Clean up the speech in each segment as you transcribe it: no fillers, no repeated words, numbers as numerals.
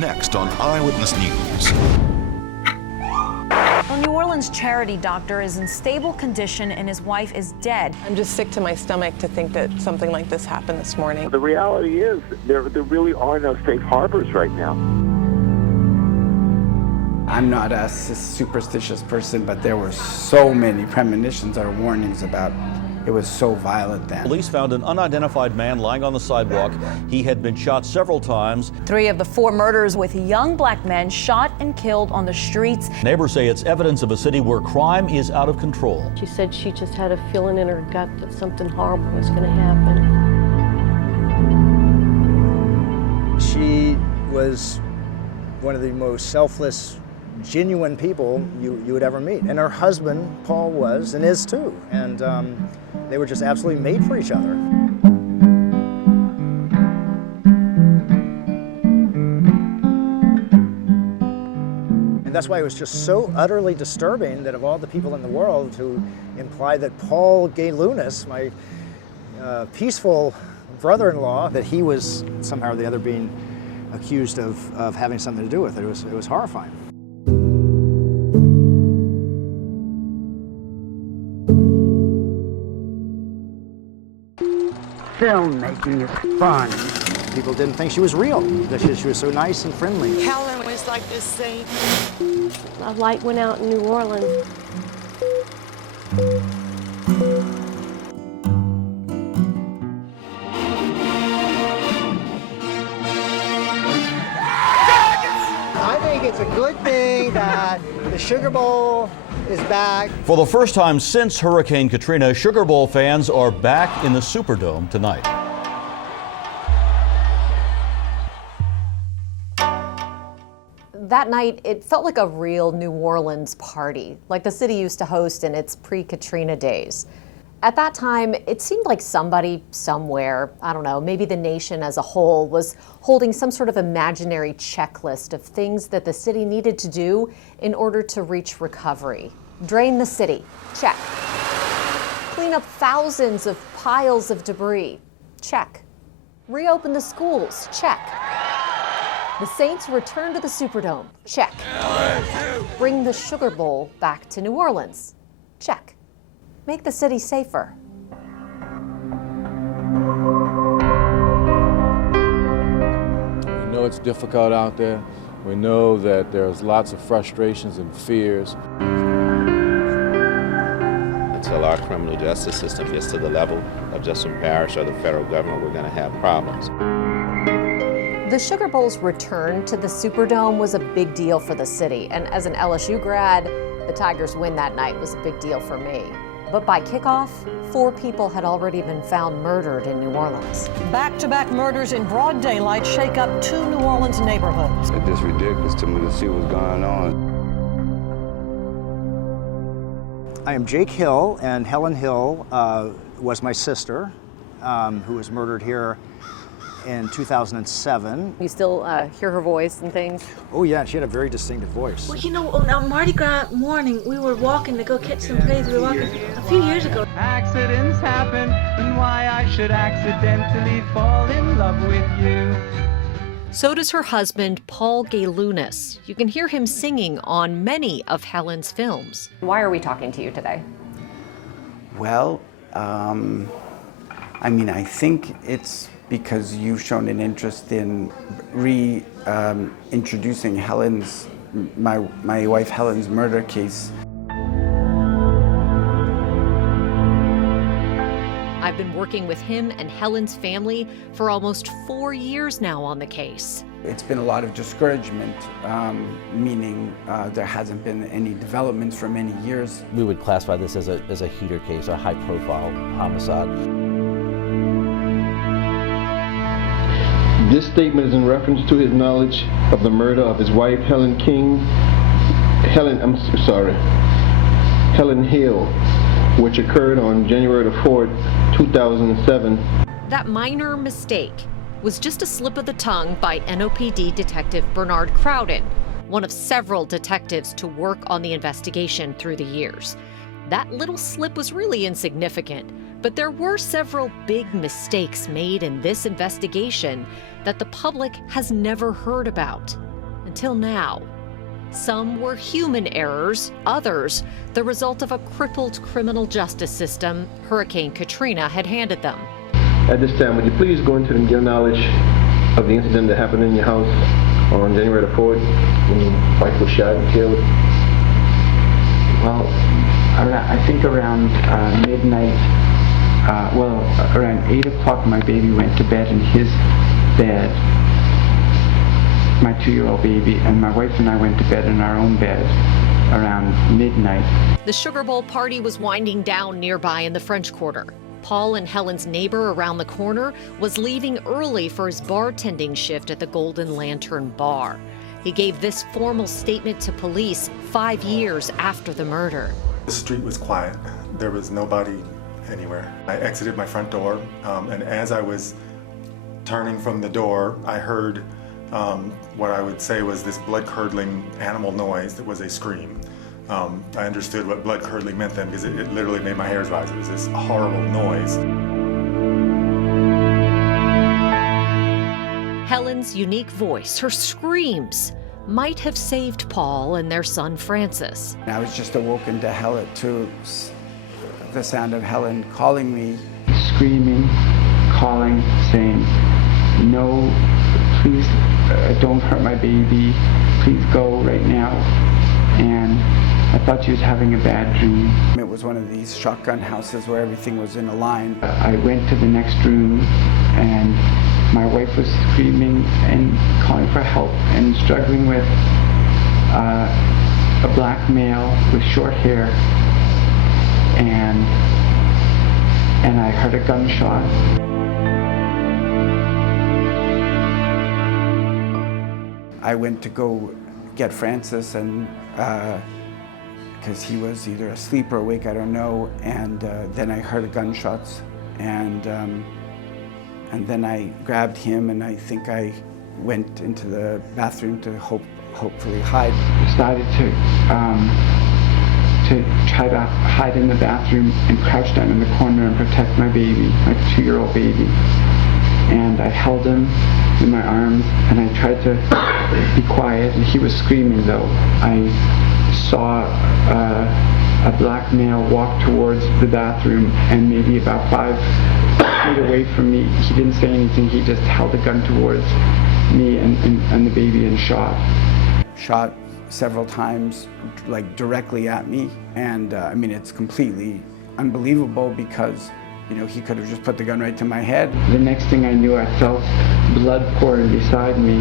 Next on Eyewitness News. A New Orleans charity doctor is in stable condition and his wife is dead. I'm just sick to my stomach to think that something like this happened this morning. The reality is there really are no safe harbors right now. I'm not a superstitious person, but there were so many premonitions or warnings about it was so violent then. Police found an unidentified man lying on the sidewalk. He had been shot several times. 3 of the 4 murders with young black men shot and killed on the streets. Neighbors say it's evidence of a city where crime is out of control. She said she just had a feeling in her gut that something horrible was going to happen. She was one of the most selfless, genuine people you would ever meet. And her husband, Paul, was and is too. And they were just absolutely made for each other. And that's why it was just so utterly disturbing that of all the people in the world to imply that Paul Gay Lunas, my peaceful brother-in-law, that he was somehow or the other being accused of having something to do with it. It was horrifying. Filmmaking is fun. People didn't think she was real, that she was so nice and friendly. Helen was like this saint. A light went out in New Orleans. I think it's a good thing that the Sugar Bowl is back. For the first time since Hurricane Katrina, Sugar Bowl fans are back in the Superdome tonight. That night, it felt like a real New Orleans party, like the city used to host in its pre-Katrina days. At that time, it seemed like somebody, somewhere, I don't know, maybe the nation as a whole, was holding some sort of imaginary checklist of things that the city needed to do in order to reach recovery. Drain the city, check. Clean up thousands of piles of debris, check. Reopen the schools, check. The Saints return to the Superdome, check. Bring the Sugar Bowl back to New Orleans, check. Make the city safer. We know it's difficult out there. We know that there's lots of frustrations and fears. Until our criminal justice system gets to the level of Justin Parish or the federal government, we're going to have problems. The Sugar Bowl's return to the Superdome was a big deal for the city, and as an LSU grad, the Tigers' win that night was a big deal for me. But by kickoff, 4 people had already been found murdered in New Orleans. Back-to-back murders in broad daylight shake up 2 New Orleans neighborhoods. It's just ridiculous to me to see what's going on. I am Jake Hill, and Helen Hill was my sister, who was murdered here in 2007. You still hear her voice and things? Oh yeah, she had a very distinctive voice. Well, you know, on Mardi Gras morning, we were walking to go catch some prey. We were walking a few years ago. Accidents happen, and why I should accidentally fall in love with you. So does her husband, Paul Gay Lunas. You can hear him singing on many of Helen's films. Why are we talking to you today? Well, I mean, I think it's because you've shown an interest in introducing my wife Helen's murder case. I've been working with him and Helen's family for almost 4 years now on the case. It's been a lot of discouragement, meaning there hasn't been any developments for many years. We would classify this as a heater case, a high-profile homicide. This statement is in reference to his knowledge of the murder of his wife, Helen Hill, which occurred on January the 4th, 2007. That minor mistake was just a slip of the tongue by NOPD Detective Bernard Crowden, one of several detectives to work on the investigation through the years. That little slip was really insignificant, but there were several big mistakes made in this investigation that the public has never heard about. until now. Some were human errors, others the result of a crippled criminal justice system Hurricane Katrina had handed them. At this time, would you please go into and give knowledge of the incident that happened in your house on January the 4th when your wife was shot and killed? Well, I think around midnight, around 8 o'clock, my baby went to bed in his bed, my 2-year-old baby, and my wife and I went to bed in our own bed around midnight. The Sugar Bowl party was winding down nearby in the French Quarter. Paul and Helen's neighbor around the corner was leaving early for his bartending shift at the Golden Lantern Bar. He gave this formal statement to police 5 years after the murder. The street was quiet. There was nobody anywhere. I exited my front door, and as I was turning from the door, I heard what I would say was this blood-curdling animal noise that was a scream. I understood what blood-curdling meant then because it literally made my hairs rise. It was this horrible noise. Helen's unique voice, her screams, might have saved Paul and their son Francis. I was just awoken to the sound of Helen calling me. Screaming, calling, saying, "No, please don't hurt my baby. Please go right now." And I thought she was having a bad dream. It was one of these shotgun houses where everything was in a line. I went to the next room and my wife was screaming and calling for help and struggling with a black male with short hair, and I heard a gunshot. I went to go get Francis, and because he was either asleep or awake, I don't know, and then I heard gunshots, and then I grabbed him, and I think I went into the bathroom to hopefully hide. Decided to try to hide in the bathroom and crouch down in the corner and protect my baby, my 2-year-old baby. And I held him in my arms, and I tried to be quiet, and he was screaming though. I saw a black male walk towards the bathroom, and maybe about 5 feet away from me. He didn't say anything, he just held a gun towards me and the baby and shot. Shot several times, like directly at me, and I mean, it's completely unbelievable because, you know, he could have just put the gun right to my head. The next thing I knew, I felt blood pouring beside me.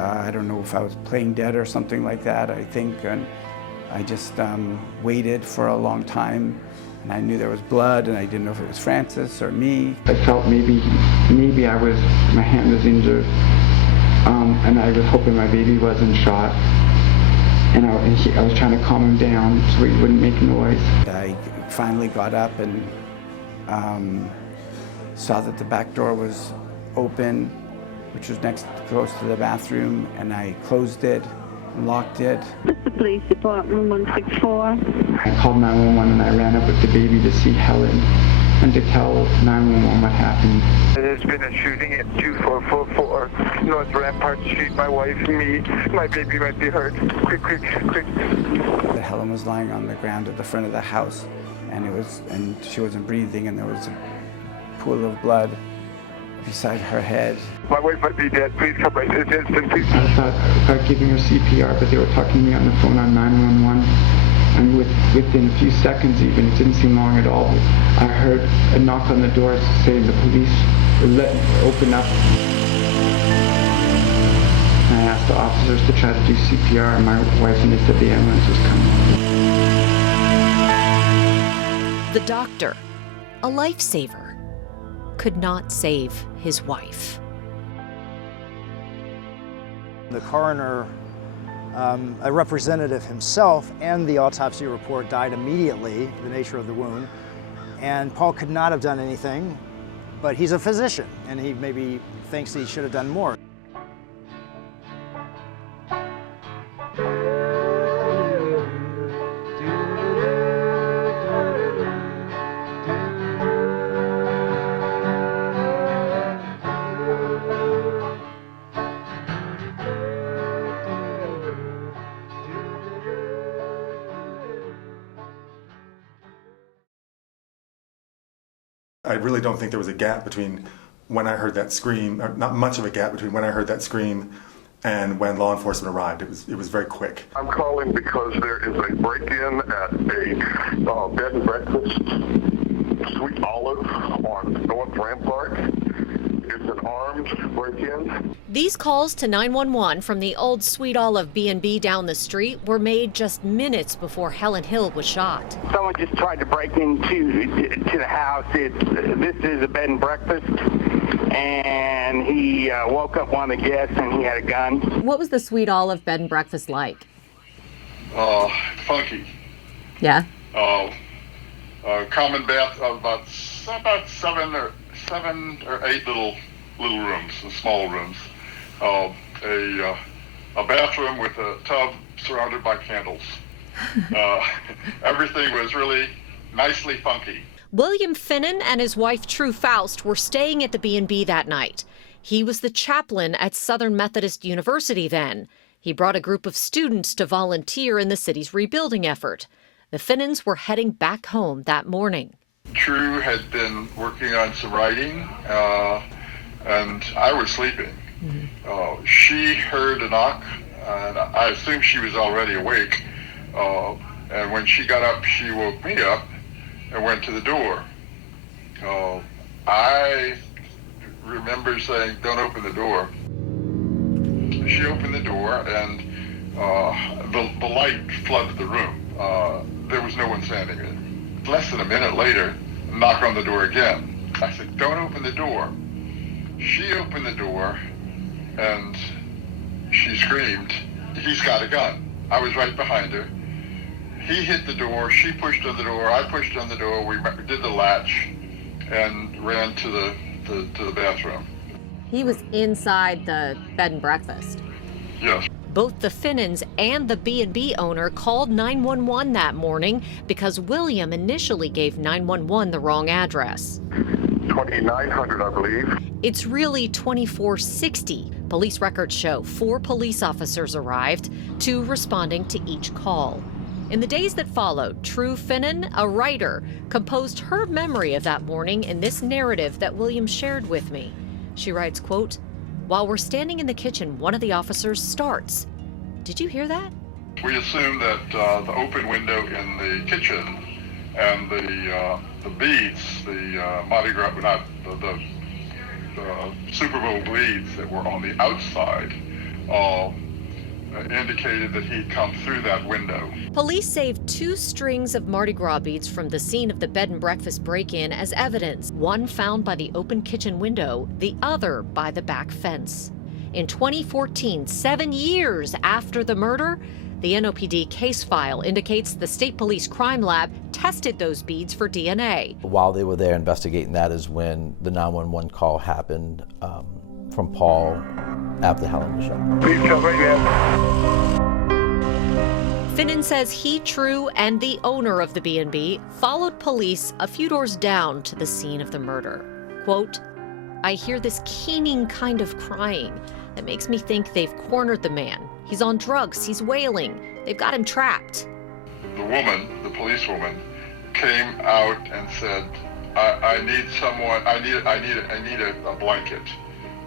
I don't know if I was playing dead or something like that, I think, and I just waited for a long time, and I knew there was blood, and I didn't know if it was Francis or me. I felt maybe my hand was injured, and I was hoping my baby wasn't shot. And I was trying to calm him down so he wouldn't make noise. I finally got up and saw that the back door was open, which was close to the bathroom, and I closed it and locked it. This is the police department, 164. I called 911 and I ran up with the baby to see Helen and to tell 911 what happened. There's been a shooting at 2444 North Rampart Street. My wife, me, my baby might be hurt. Quick. Helen was lying on the ground at the front of the house, and she wasn't breathing, and there was a pool of blood beside her head. My wife might be dead. Please come right this instant, please. I thought about giving her CPR, but they were talking to me on the phone on 911. And within a few seconds even, it didn't seem long at all, I heard a knock on the door saying the police open up. And I asked the officers to try to do CPR, and my wife, and they said the ambulance was coming. The doctor, a lifesaver, could not save his wife. The coroner, a representative himself, and the autopsy report died immediately, the nature of the wound. And Paul could not have done anything, but he's a physician, and he maybe thinks he should have done more. I really don't think there was a gap between when I heard that scream, or not much of a gap between when I heard that scream and when law enforcement arrived. It was very quick. I'm calling because there is a break-in at a bed and breakfast, Sweet Olive on North Rampart. It's an armed break-in. These calls to 911 from the old Sweet Olive B&B down the street were made just minutes before Helen Hill was shot. Someone just tried to break into the house. This is a bed and breakfast, and he woke up one of the guests and he had a gun. What was the Sweet Olive bed and breakfast like? Funky. Yeah? Common bath of about 7 or 8 little rooms, small rooms. A bathroom with a tub surrounded by candles. Everything was really nicely funky. William Finnan and his wife True Faust were staying at the B&B that night. He was the chaplain at Southern Methodist University then. He brought a group of students to volunteer in the city's rebuilding effort. The Finnans were heading back home that morning. True had been working on some writing, and I was sleeping. She heard a knock, and I assumed she was already awake. And when she got up, she woke me up and went to the door. I remember saying, "Don't open the door." She opened the door, and the light flooded the room. There was no one standing there. Less than a minute later, knock on the door again. I said, "Don't open the door." She opened the door, and she screamed, "He's got a gun." I was right behind her. He hit the door, she pushed on the door, I pushed on the door, we did the latch, and ran to the bathroom. He was inside the bed and breakfast. Yes. Both the Finnans and the B&B owner called 911 that morning because William initially gave 911 the wrong address. 2900, I believe. It's really 2460. Police records show 4 police officers arrived, 2 responding to each call. In the days that followed, True Finnan, a writer, composed her memory of that morning in this narrative that William shared with me. She writes, quote, "While we're standing in the kitchen, one of the officers starts. Did you hear that?" We assumed that the open window in the kitchen and the beads, the Mardi Gras, not the Super Bowl beads that were on the outside, indicated that he'd come through that window. Police saved 2 strings of Mardi Gras beads from the scene of the bed and breakfast break-in as evidence, one found by the open kitchen window, the other by the back fence. In 2014, 7 years after the murder, the NOPD case file indicates the State Police Crime Lab tested those beads for DNA. While they were there investigating that is when the 911 call happened from Paul after Helen was shot. Please come right in. Finnan says he, True, and the owner of the B&B followed police a few doors down to the scene of the murder. Quote, "I hear this keening kind of crying that makes me think they've cornered the man. He's on drugs, he's wailing, they've got him trapped." The woman, the policewoman, came out and said, I need someone, I need a blanket.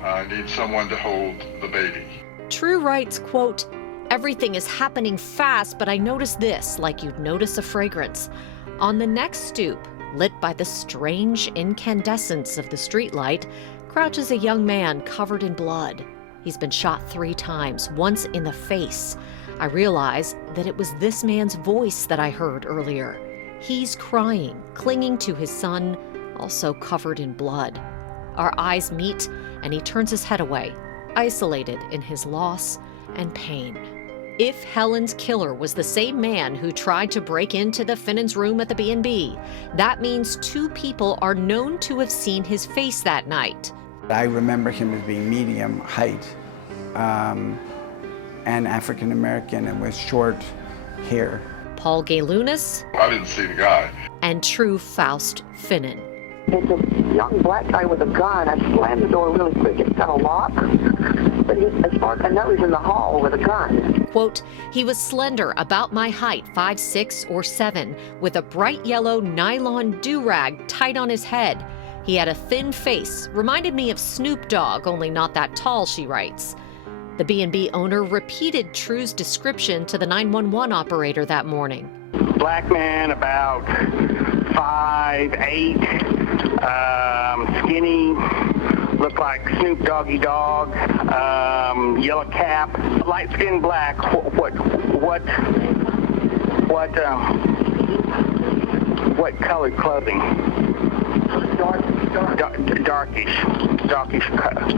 I need someone to hold the baby. True writes, quote, "Everything is happening fast, but I noticed this, like you'd notice a fragrance. On the next stoop, lit by the strange incandescence of the streetlight, crouches a young man covered in blood. He's been shot 3 times, once in the face. I realize that it was this man's voice that I heard earlier. He's crying, clinging to his son, also covered in blood. Our eyes meet, and he turns his head away, isolated in his loss and pain." If Helen's killer was the same man who tried to break into the Finnans' room at the B&B, that means 2 people are known to have seen his face that night. I remember him as being medium height and African American and with short hair. Paul Gaylunas. I didn't see the guy. And True Faust Finnan. It's a young black guy with a gun. I slammed the door really quick. It's got a lock, but as far as I know, he's in the hall with a gun. Quote, "He was slender, about my height, 5'6" or 7, with a bright yellow nylon do-rag tied on his head. He had a thin face, reminded me of Snoop Dogg, only not that tall, she writes. The B&B owner repeated True's description to the 911 operator that morning. Black man, about 5'8", skinny, looked like Snoop Doggy Dogg, yellow cap, light-skinned black. What colored clothing? Darkish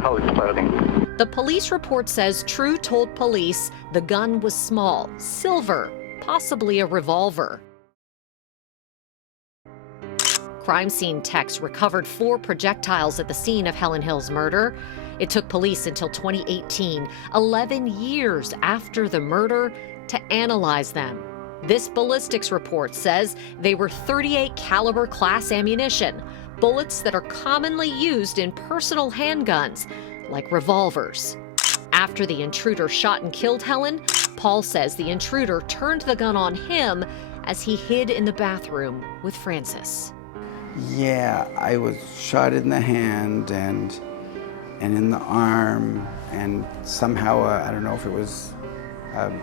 colored clothing. The police report says True told police the gun was small, silver, possibly a revolver. Crime scene techs recovered 4 projectiles at the scene of Helen Hill's murder. It took police until 2018, 11 years after the murder, to analyze them. This ballistics report says they were .38 caliber class ammunition, bullets that are commonly used in personal handguns, like revolvers. After the intruder shot and killed Helen, Paul says the intruder turned the gun on him as he hid in the bathroom with Frances. Yeah, I was shot in the hand and in the arm, and somehow, I don't know if it was some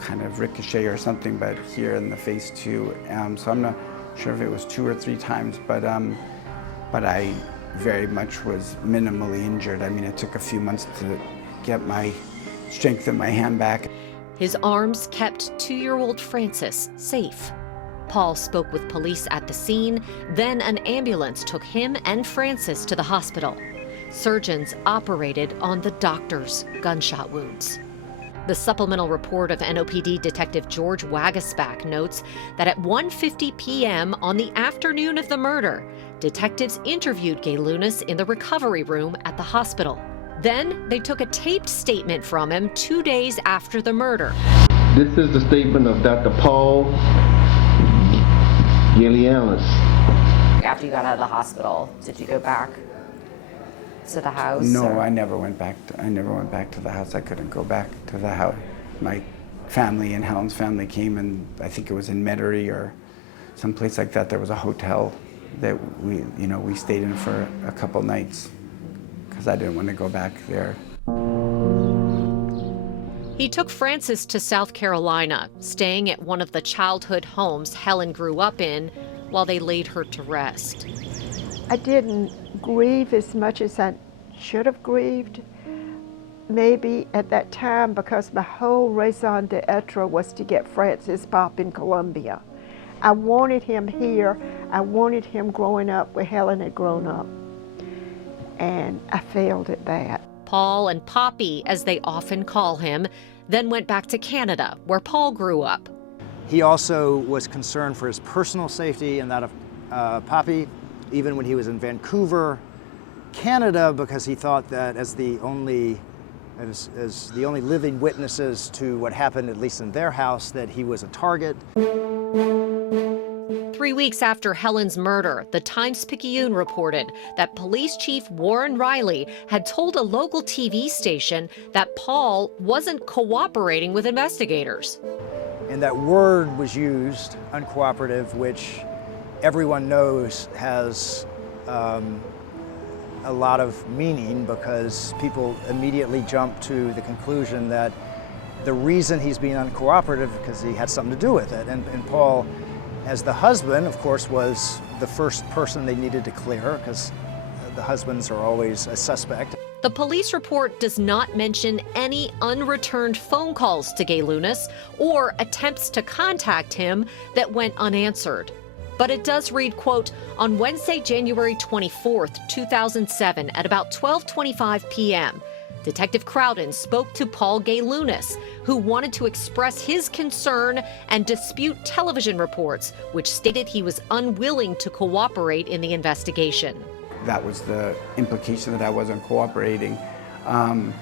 kind of ricochet or something, but here in the face too. So I'm not sure if it was 2 or 3 times, but I very much was minimally injured. I mean, it took a few months to get my strength in my hand back. His arms kept 2-year-old Frances safe. Paul spoke with police at the scene, then an ambulance took him and Frances to the hospital. Surgeons operated on the doctor's gunshot wounds. The supplemental report of NOPD Detective George Wagasback notes that at 1:50 p.m. on the afternoon of the murder, detectives interviewed Gay Lunas in the recovery room at the hospital. Then they took a taped statement from him 2 days after the murder. This is the statement of Dr. Paul Gilianis. After you got out of the hospital, did you go back to the house? No, or? I never went back to the house. I couldn't go back to the house. My family and Helen's family came, and I think it was in Metairie or someplace like that. There was a hotel that we stayed in for a couple nights because I didn't want to go back there. He took Frances to South Carolina, staying at one of the childhood homes Helen grew up in while they laid her to rest. I didn't grieve as much as I should have grieved, maybe at that time, because my whole raison d'etre was to get Francis Pop in Columbia. I wanted him here. I wanted him growing up where Helen had grown up, and I failed at that. Paul and Poppy, as they often call him, then went back to Canada, where Paul grew up. He also was concerned for his personal safety and that of Poppy, even when he was in Vancouver, Canada, because he thought that as the only living witnesses to what happened, at least in their house, that he was a target. 3 weeks after Helen's murder, the Times-Picayune reported that Police Chief Warren Riley had told a local TV station that Paul wasn't cooperating with investigators. And that word was used, uncooperative, which everyone knows has a lot of meaning, because people immediately jump to the conclusion that the reason he's being uncooperative is because he had something to do with it. And Paul, as the husband, of course, was the first person they needed to clear, because the husbands are always a suspect. The police report does not mention any unreturned phone calls to Gay Lunas or attempts to contact him that went unanswered. But it does read, quote, on Wednesday, January 24th, 2007, at about 12:25 p.m., Detective Crowden spoke to Paul Gay Lunas, who wanted to express his concern and dispute television reports, which stated he was unwilling to cooperate in the investigation. That was the implication, that I wasn't cooperating. I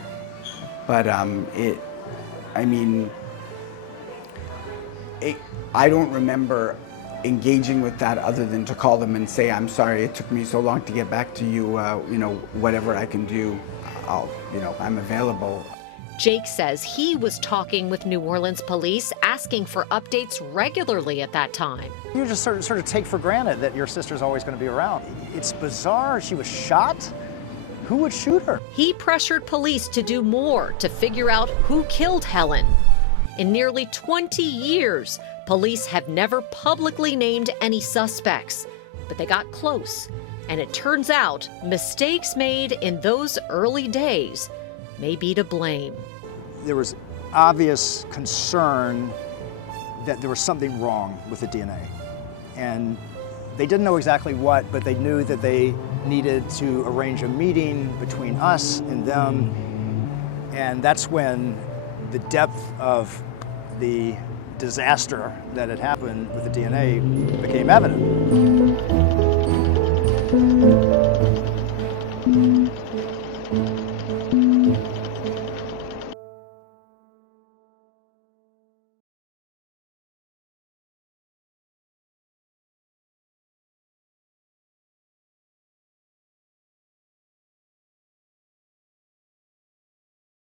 don't remember engaging with that other than to call them and say, I'm sorry it took me so long to get back to you, whatever I can do, I'm available. Jake says he was talking with New Orleans police, asking for updates regularly at that time. You just sort of take for granted that your sister's always going to be around. It's bizarre. She was shot. Who would shoot her? He pressured police to do more to figure out who killed Helen. In nearly 20 years, police have never publicly named any suspects, but they got close. And it turns out mistakes made in those early days may be to blame. There was obvious concern that there was something wrong with the DNA. And they didn't know exactly what, but they knew that they needed to arrange a meeting between us and them. And that's when the depth of the disaster that had happened with the DNA became evident.